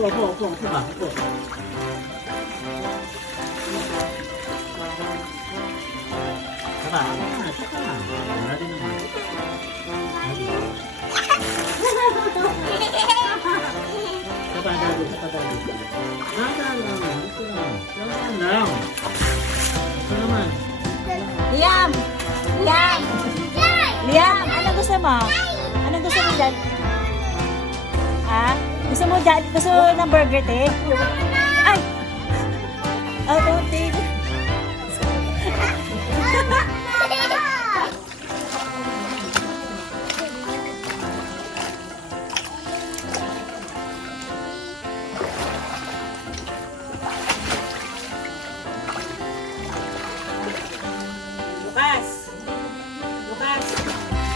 Upo ba? Upo. Saka. Wala din naman. Kapadali. Dahan lang. Ito lang. Dahan lang. Ito naman. Liam! Liam! Anong gusto mo? Anong gusto mo dyan? Ah? Gusto mo dyan? Gusto mo ng burger, te? Ay! Oh, te.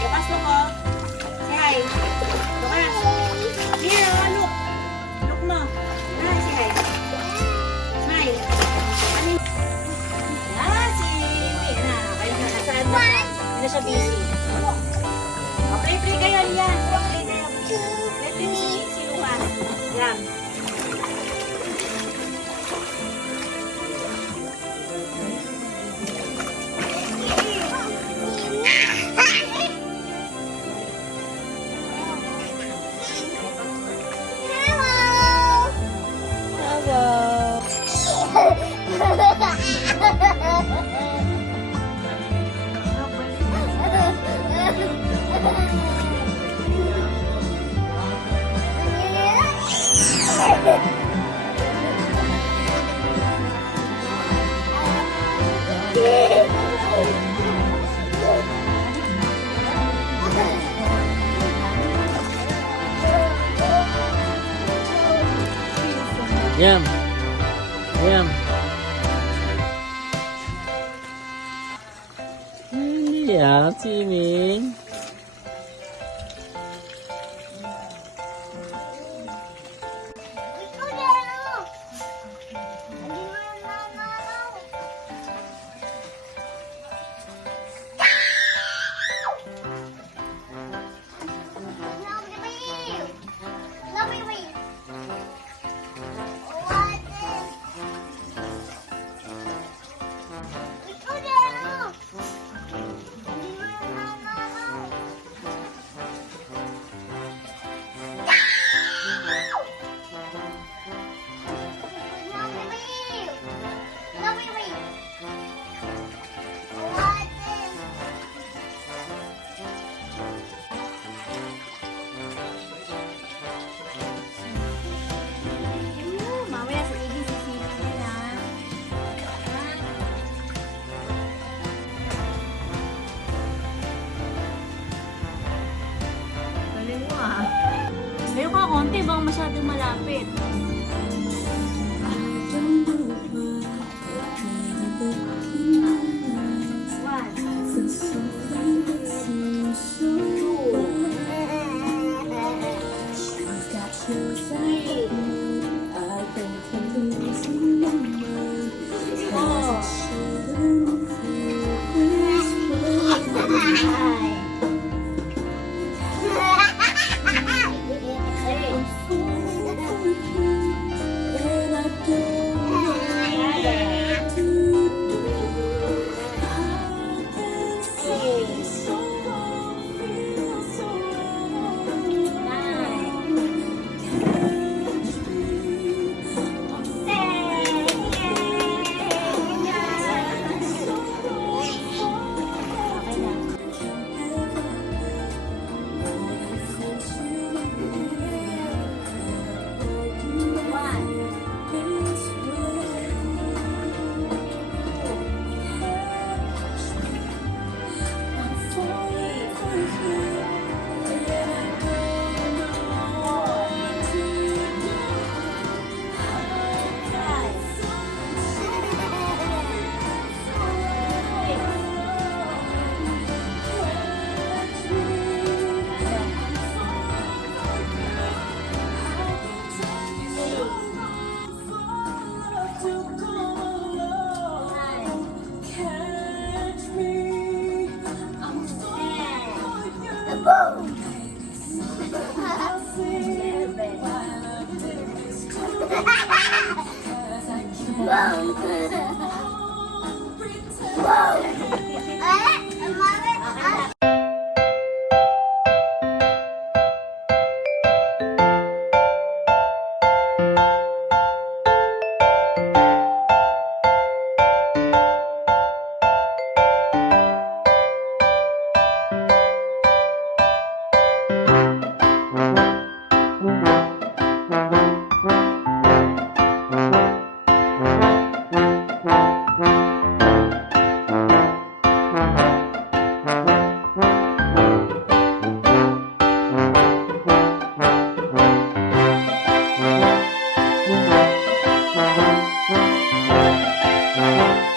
Lucas, look oh. Say hi. Lucas. Here, oh, look. Look mo. Ah, say hi. Smile. Si Mimi na. Kayo na, nasaan na siya? Hindi na siya busy. Play kayo, Lian. Play kayo. Play si Lucas. Yan. Yum. Ini ya, Jimin. Layo ka konti, bang masyadong malapit. Wow.